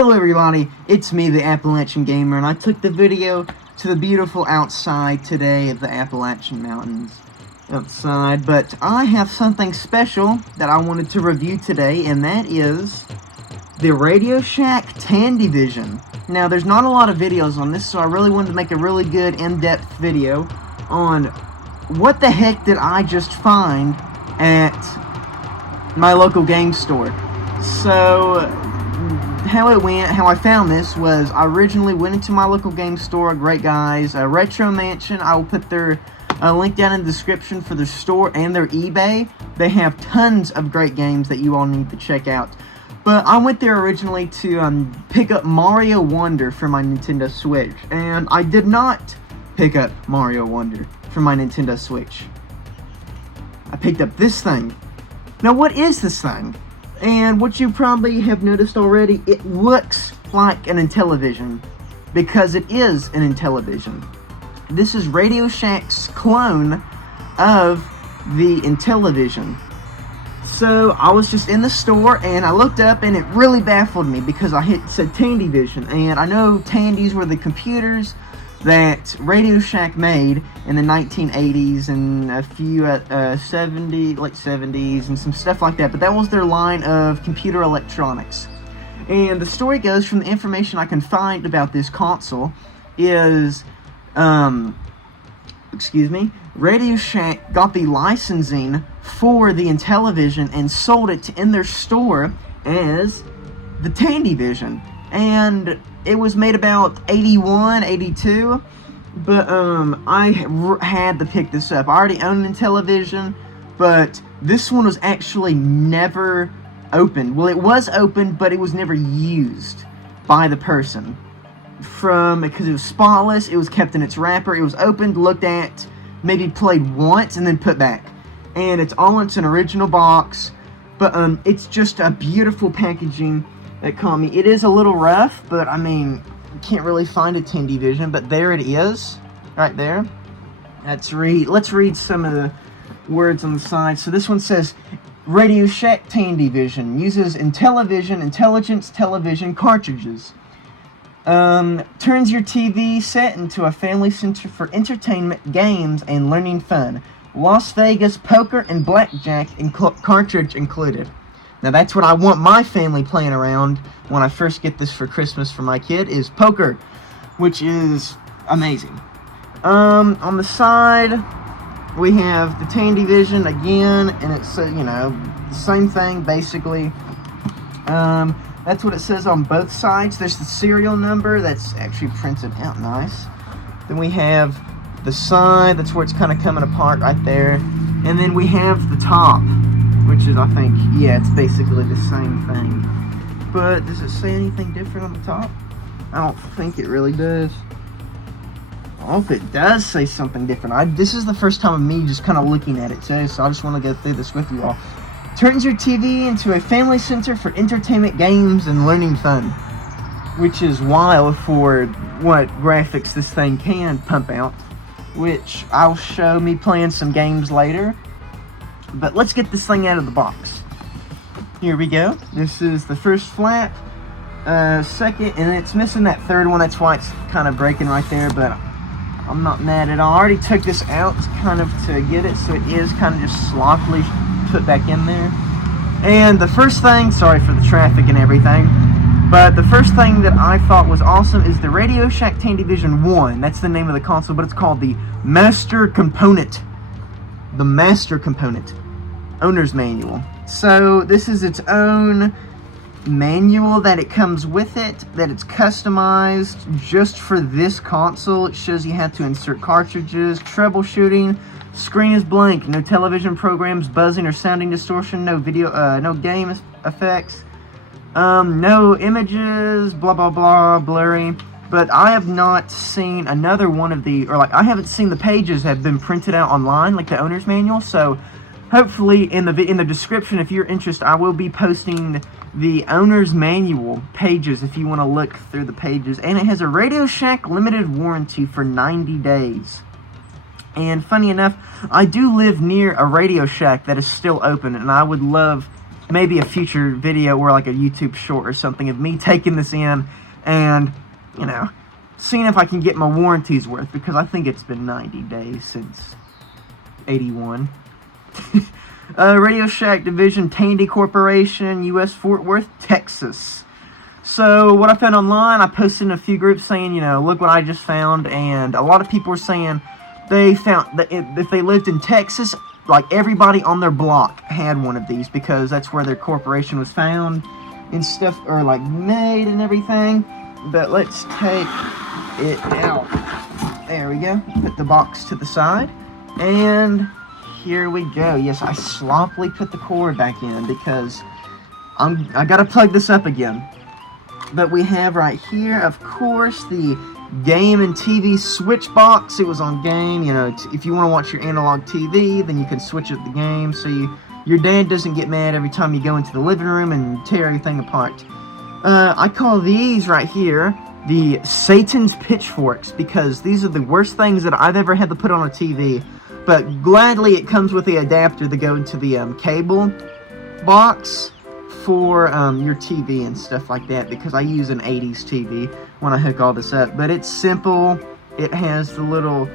Hello everybody, it's me, the Appalachian Gamer, and I took the video to the beautiful outside today of the Appalachian Mountains outside, but I have something special that I wanted to review today, and that is the Radio Shack Tandyvision. Now, there's not a lot of videos on this, so I really wanted to make a really good in-depth video on what the heck did I just find at my local game store. So how it went, how I found this was I originally went into my local game store, great guys, Retro Mansion. I will put their link down in the description for their store and their eBay. They have tons of great games that you all need to check out. But I went there originally to pick up Mario Wonder for my Nintendo Switch, and I did not pick up Mario Wonder for my Nintendo Switch. I picked up this thing. Now, what is this thing? And what you probably have noticed already, it looks like an Intellivision, because it is an Intellivision. This is Radio Shack's clone of the Intellivision. So I was just in the store and I looked up and it really baffled me because it said Tandyvision, and I know Tandys were the computers that Radio Shack made in the 1980s and a few late 70s and some stuff like that, but that was their line of computer electronics. And the story goes, from the information I can find about this console, is Radio Shack got the licensing for the Intellivision and sold it in their store as the Tandyvision. And it was made about 81, 82, but I had to pick this up. I already owned an Intellivision, but this one was actually never opened. Well, it was opened, but it was never used by the person. Because it was spotless, it was kept in its wrapper, it was opened, looked at, maybe played once, and then put back. And it's all in its original box, but it's just a beautiful packaging that caught me. It is a little rough, but I mean, you can't really find a Tandyvision, but there it is, right there. Let's read some of the words on the side. So this one says, Radio Shack Tandyvision uses Intellivision Intelligence Television cartridges. Turns your TV set into a family center for entertainment, games, and learning fun. Las Vegas poker and blackjack cartridge included. Now that's what I want my family playing around when I first get this for Christmas for my kid, is poker, which is amazing. On the side, we have the Tandyvision again, and it's, the same thing basically. That's what it says on both sides. There's the serial number that's actually printed out nice. Then we have the side, that's where it's kind of coming apart right there. And then we have the top, which is, I think, yeah, it's basically the same thing. But does it say anything different on the top? I don't think it really does. I hope it does say something different. This is the first time of me just kind of looking at it too, so I just want to go through this with you all. Turns your TV into a family center for entertainment, games, and learning fun. Which is wild for what graphics this thing can pump out. Which I'll show me playing some games later. But let's get this thing out of the box. Here we go. This is the first flap. Second, and it's missing that third one. That's why it's kind of breaking right there. But I'm not mad at all. I already took this out kind of to get it, so it is kind of just sloppily put back in there. And the first thing, sorry for the traffic and everything, but the first thing that I thought was awesome is the Radio Shack Tandyvision 1. That's the name of the console, but it's called the Master Component. The Master Component Owner's Manual. So this is its own manual that it comes with it, that it's customized just for this console. It shows you how to insert cartridges, troubleshooting. Screen is blank, no television programs, buzzing or sounding distortion, no video, no game effects, no images, blah blah blah, blurry. But I have not seen another one of I haven't seen the pages have been printed out online, like the owner's manual. So hopefully in the description, if you're interested, I will be posting the owner's manual pages if you want to look through the pages. And it has a Radio Shack limited warranty for 90 days. And funny enough, I do live near a Radio Shack that is still open, and I would love maybe a future video or like a YouTube short or something of me taking this in and, you know, seeing if I can get my warranties worth, because I think it's been 90 days since 81. Radio Shack Division, Tandy Corporation, U.S. Fort Worth, Texas. So what I found online, I posted in a few groups saying, you know, look what I just found, and a lot of people were saying they found that if they lived in Texas, like everybody on their block had one of these because that's where their corporation was found and stuff, or like made and everything. But let's take it out. There we go. Put the box to the side, and here we go. Yes, I sloppily put the cord back in because I gotta plug this up again. But we have right here, of course, the game and TV switch box. It was on game. You know, if you want to watch your analog TV, then you can switch it the game so your dad doesn't get mad every time you go into the living room and tear everything apart. I call these right here the Satan's pitchforks because these are the worst things that I've ever had to put on a TV. But gladly, it comes with the adapter to go into the cable box for your TV and stuff like that, because I use an 80s TV when I hook all this up. But it's simple. It has the little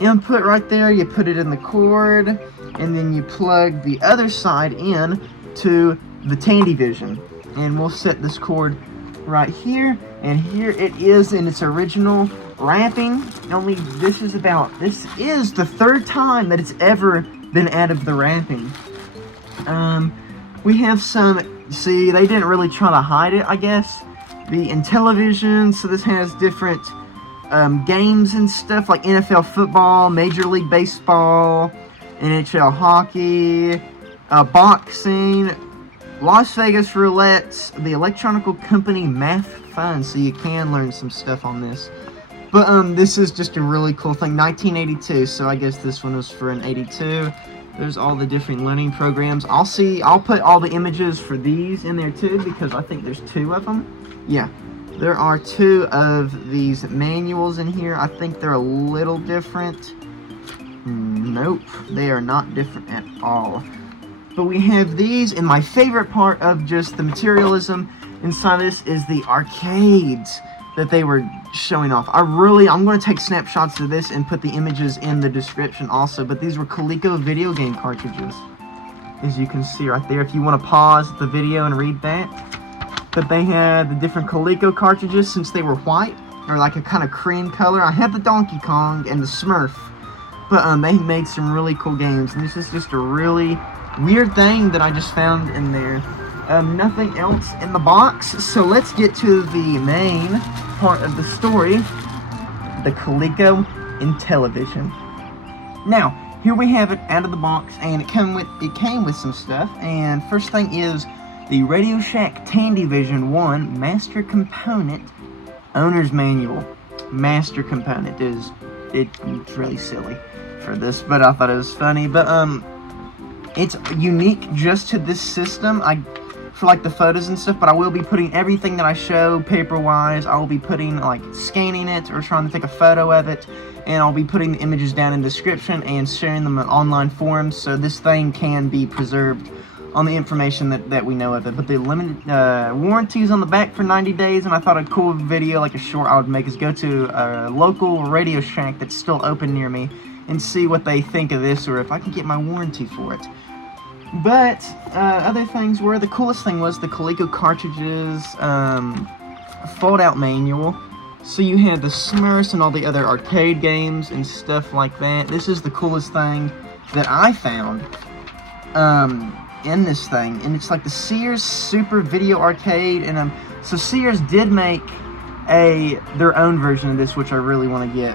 input right there. You put it in the cord, and then you plug the other side in to the Tandyvision. And we'll set this cord right here, and here it is in its original wrapping. Only this is the third time that it's ever been out of the wrapping. We have some, see, they didn't really try to hide it, I guess. The Intellivision, so this has different games and stuff like NFL football, Major League Baseball, NHL hockey, boxing, Las Vegas roulette, the electronical company Math Fun, so you can learn some stuff on this. But this is just a really cool thing, 1982, so I guess this one was for an 82. There's all the different learning programs. I'll put all the images for these in there too, because I think there's 2 of them. Yeah, there are 2 of these manuals in here. I think they're a little different. Nope, they are not different at all. But we have these, and my favorite part of just the materialism inside this is the arcades that they were showing off. I'm going to take snapshots of this and put the images in the description also, but these were Coleco video game cartridges, as you can see right there, if you want to pause the video and read that. But they had the different Coleco cartridges, since they were white, or like a kind of cream color. I had the Donkey Kong and the Smurf, but they made some really cool games, and this is just a really weird thing that I just found in there. Nothing else in the box, so let's get to the main part of the story, the Coleco Intellivision. Now, here we have it out of the box, and it came with some stuff. And first thing is the Radio Shack Tandyvision 1 Master Component Owner's Manual. Master Component it's really silly for this, but I thought it was funny. But it's unique just to this system. For like the photos and stuff, but I will be putting everything that I show paper-wise. I will be putting, like, scanning it or trying to take a photo of it, and I'll be putting the images down in the description and sharing them in online forums, so this thing can be preserved on the information that we know of it. But the limited warranties on the back for 90 days, and I thought a cool video, like a short I would make, is go to a local Radio Shack that's still open near me and see what they think of this, or if I can get my warranty for it. But other things were, the coolest thing was the Coleco cartridges fold-out manual. So you had the Smurfs and all the other arcade games and stuff like that. This is the coolest thing that I found in this thing, and it's like the Sears Super Video Arcade. And so Sears did make their own version of this, which I really want to get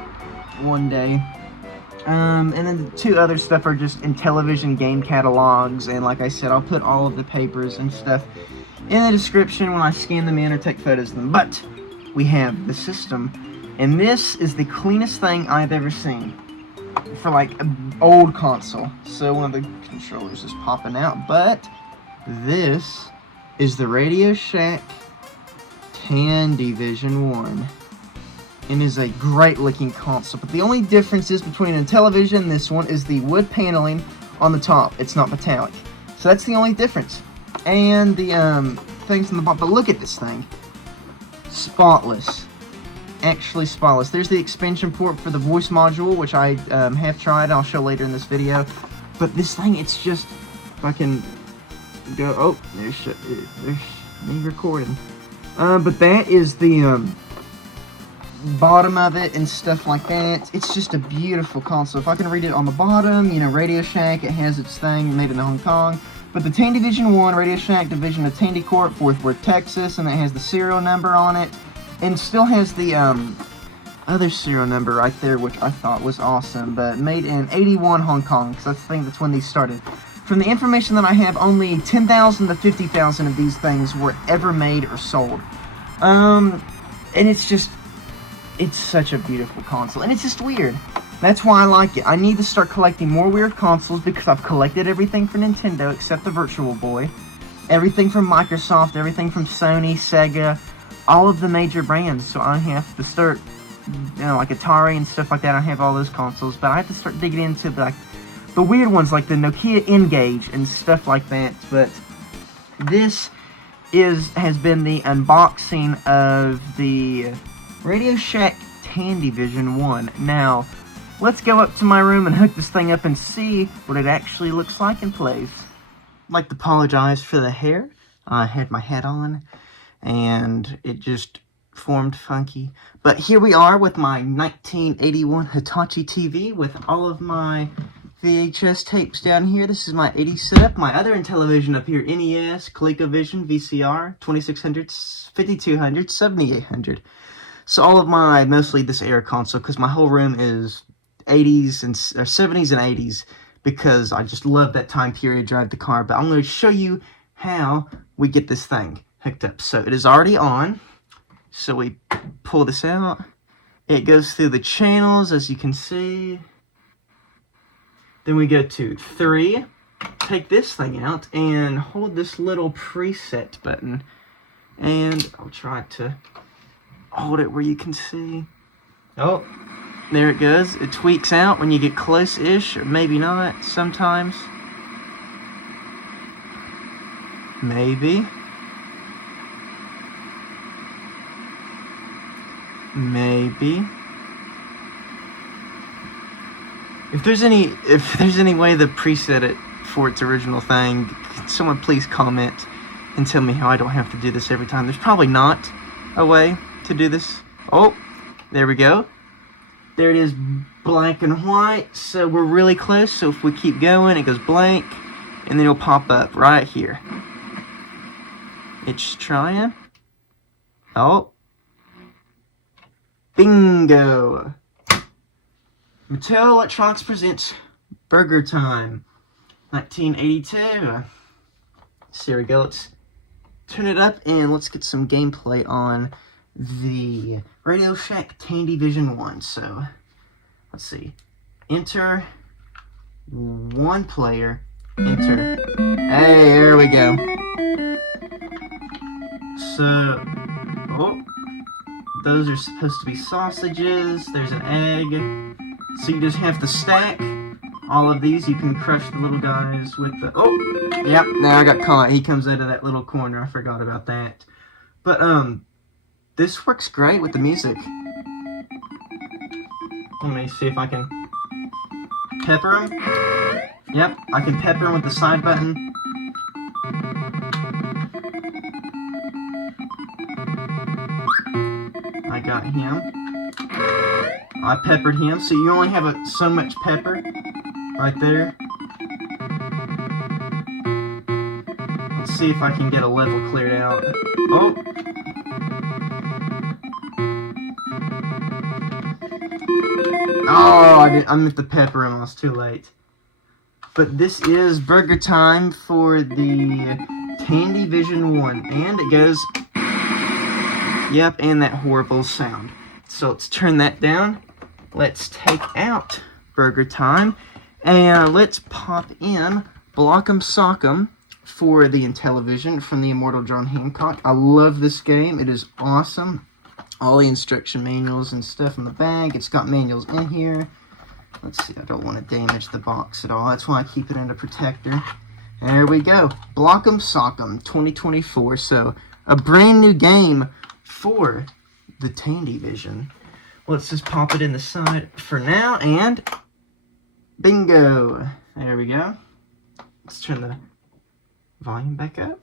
one day. And then the 2 other stuff are just Intellivision game catalogs, and like I said, I'll put all of the papers and stuff in the description when I scan them in or take photos of them. But we have the system, and this is the cleanest thing I've ever seen for like an old console. So one of the controllers is popping out, but this is the Radio Shack Tandyvision 1. And is a great looking console, but the only difference is between a television and this one is the wood paneling on the top. It's not metallic, so that's the only difference. and the things in the bottom. But look at this thing. Spotless. Actually spotless. There's the expansion port for the voice module, which I have tried. I'll show later in this video. But this thing, it's just, if I can go, oh, there's me recording. But that is the bottom of it and stuff like that. It's just a beautiful console. If I can read it on the bottom, you know, Radio Shack, it has its thing, made in Hong Kong. But the Tandyvision 1, Radio Shack, division of Tandy Corp, Fort Worth, Texas, and it has the serial number on it. And still has the other serial number right there, which I thought was awesome. But made in 81 Hong Kong, because I think that's when these started. From the information that I have, only 10,000 to 50,000 of these things were ever made or sold. And it's just, it's such a beautiful console. And it's just weird. That's why I like it. I need to start collecting more weird consoles because I've collected everything for Nintendo except the Virtual Boy. Everything from Microsoft, everything from Sony, Sega, all of the major brands. So I have to start, you know, like Atari and stuff like that. I have all those consoles, but I have to start digging into the weird ones like the Nokia N-Gage and stuff like that. But this has been the unboxing of the Radio Shack Tandyvision 1. Now, let's go up to my room and hook this thing up and see what it actually looks like in place. I'd like to apologize for the hair. I had my hat on and it just formed funky. But here we are with my 1981 Hitachi TV with all of my VHS tapes down here. This is my 80s setup. My other Intellivision up here, NES, ColecoVision, VCR, 2600, 5200, 7800. So all of my, mostly this era console, because my whole room is 80s and or 70s and 80s, because I just love that time period, drive the car. But I'm going to show you how we get this thing hooked up. So it is already on. So we pull this out. It goes through the channels, as you can see. Then we go to 3. Take this thing out and hold this little preset button. And I'll try to hold it where you can see. Oh, there it goes. It tweaks out when you get close-ish, or maybe not sometimes. Maybe. Maybe. If there's any way to preset it for its original thing, can someone please comment and tell me how I don't have to do this every time. There's probably not a way to do this. Oh, there we go. There it is, black and white. So we're really close. So if we keep going, it goes blank, and then it'll pop up right here. It's trying. Oh. Bingo. Mattel Electronics presents Burger Time, 1982. So here we go. Let's turn it up and let's get some gameplay on the Radio Shack Tandyvision 1. So, let's see. Enter. 1 player. Enter. Hey, there we go. So, oh, those are supposed to be sausages. There's an egg. So you just have to stack all of these. You can crush the little guys with the... Oh! Yep, now I got caught. He comes out of that little corner. I forgot about that. But, this works great with the music. Let me see if I can pepper him. Yep, I can pepper him with the side button. I got him. I peppered him, so you only have so much pepper right there. Let's see if I can get a level cleared out. Oh! Oh, I meant to pepper him, I was too late. But this is Burger Time for the Tandyvision 1, and it goes... Yep, and that horrible sound. So let's turn that down. Let's take out Burger Time, and let's pop in Block'em Sock'em for the Intellivision from the immortal John Handcock. I love this game. It is awesome. All the instruction manuals and stuff in the bag. It's got manuals in here. Let's see, I don't want to damage the box at all. That's why I keep it under protector. There we go. Block'em Sock'em 2024. So, a brand new game for the Tandyvision. Let's just pop it in the side for now, and bingo. There we go. Let's turn the volume back up.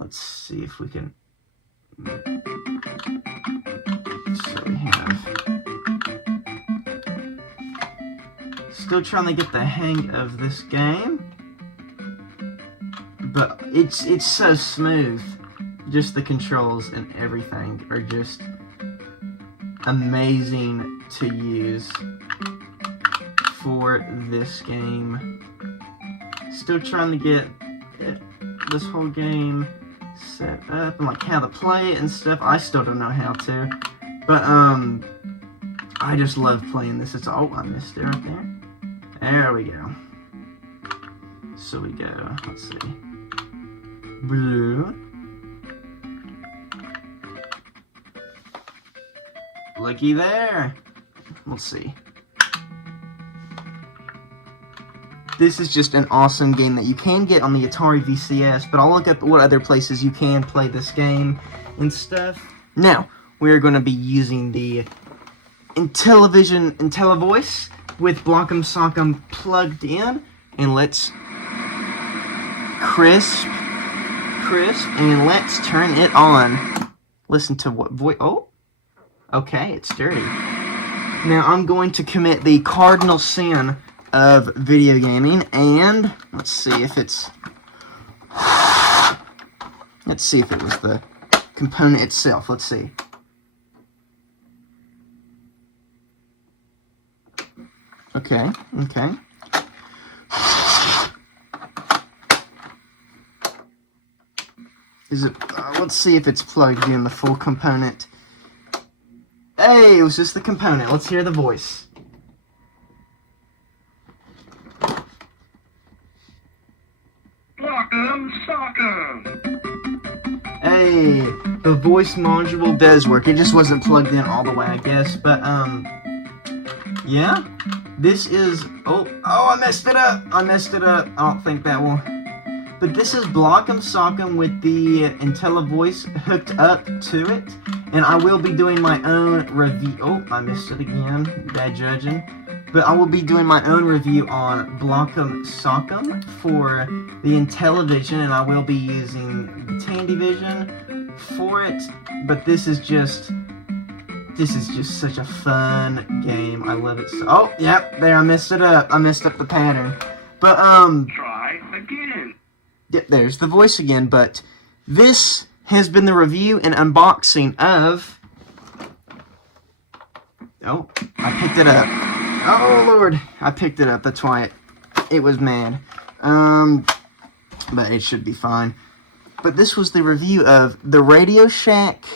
Let's see if we can... So we have... Still trying to get the hang of this game, but it's so smooth. Just the controls and everything are just amazing to use for this game. Still trying to get this whole game set up and like how to play it and stuff. I still don't know how to, but I just love playing this. It's I missed it right there. There we go. So we go, let's see. Blue. Looky there. Let's see. This is just an awesome game that you can get on the Atari VCS, but I'll look up what other places you can play this game and stuff. Now, we're going to be using the Intellivision IntelliVoice with Block'em Sock'em plugged in, and let's crisp, and let's turn it on. Listen to what voice, oh, okay, it's dirty. Now I'm going to commit the cardinal sin of video gaming, and let's see if it was the component itself. Let's see. Okay. Is it, let's see if it's plugged in, the full component. Hey, it was just the component. Let's hear the voice. Block'em Sock'em. Hey, the voice module does work. It just wasn't plugged in all the way, I guess. But, yeah. This is... Oh, I messed it up. I don't think that will... But this is Block'em Sock'em with the IntelliVoice hooked up to it. And I will be doing my own review... Oh, I missed it again. Bad judging. But I will be doing my own review on Block'em Sock'em for the Intellivision. And I will be using the Tandyvision for it. But this is just such a fun game. I love it so... Oh, yep, there, I messed it up. I messed up the pattern. But, Try again. Yep, there's the voice again, but this has been the review and unboxing of... Oh, I picked it up. Oh, Lord, I picked it up. That's why it was mad. But it should be fine. But this was the review of the Radio Shack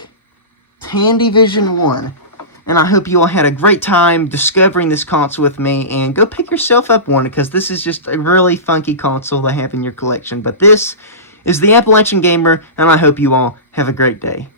Tandyvision 1. And I hope you all had a great time discovering this console with me. And go pick yourself up one, because this is just a really funky console to have in your collection. But this is the Appalachian Gamer, and I hope you all have a great day.